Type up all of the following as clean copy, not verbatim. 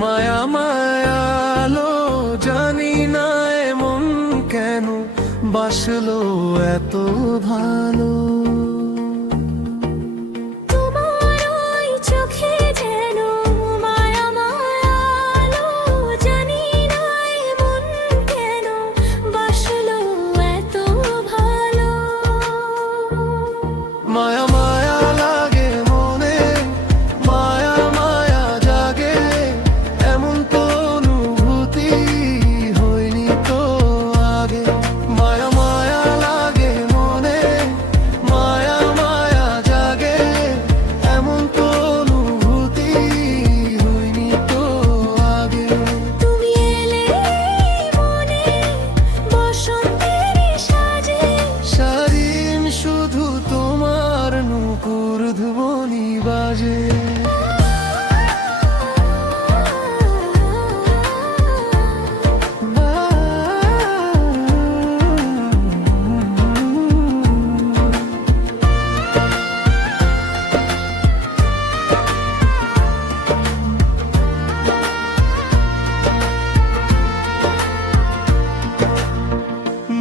মায়া মায়ালো জানি না এমন কেন বাসলো এত ভালো। মায়া মায়া লাগে মনে, মায়া মায়া জাগে, এমন তো অনুভূতি হয়নি তো আগে। মায়া মায়া লাগে মনে, মায়া মায়া জাগে, এমন তো অনুভূতি হয়নি তো আগে। তুমি এলে মনে বসন্তের সাজে, সারাদিন শুধু তোমার নূপুর ধ্বনি বাজে।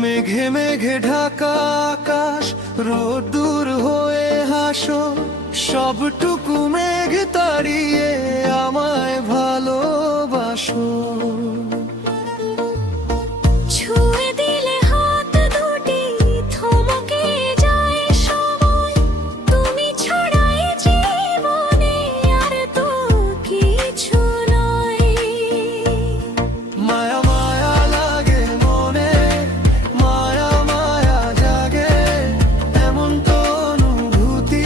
মেঘে মেঘে ঢাকা আকাশ, রোদ্দুর হয়ে হাসো, সবটুকু মেঘ তাড়িয়ে আমায় ভালোবাসো। ছুঁয়ে দিলে হাত দুটি থমকে যায় সময়, তুমি ছড়াই জীবনে আর তো কিছু নয়। মায়া মায়া লাগে মনে, মায়া মায়া জাগে, এমন তো অনুভূতি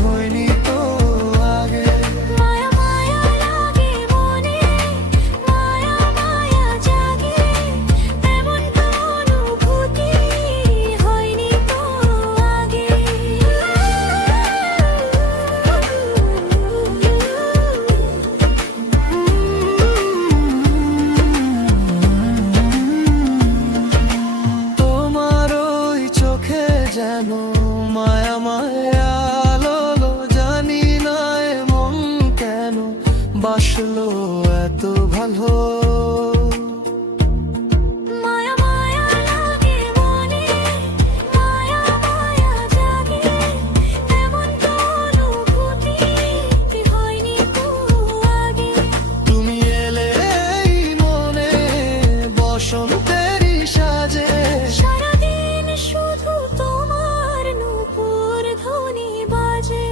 হয়নি তো আগে। মায়া মায়া লাগে মনে, মায়া মায়া জাগে, এমন তো অনুভূতি হয়নি তো আগে। তোমার ওই চোখে যেন মায়া মায়া আলো, জানি না এমন কেন বাসলো এত ভালো। মায়া মায়া লাগে মনে, মায়া মায়া জাগে, এমন তো অনুভূতি হয়নি তো আগে। তুমি এলে এই মনে বসন্তেরই সাজে, সারাদিন শুধু তোমার নূপুর ধ্বনি বাজে।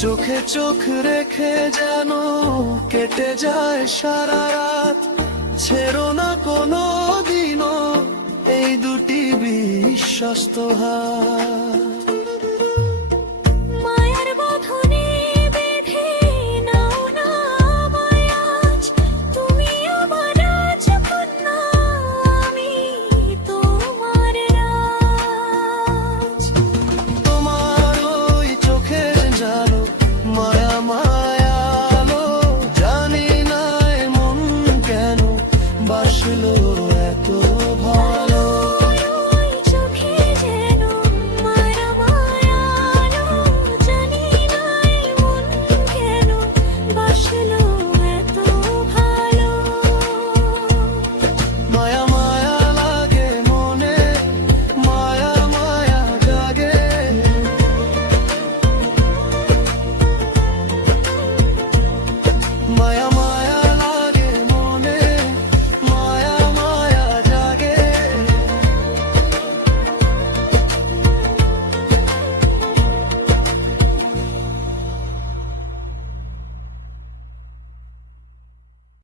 চোখে চোখ রেখে যেন কেটে যায় সারা রাত, ছেড়ো না কোনো দিনও এই দুটি বিশ্বস্ত হাত।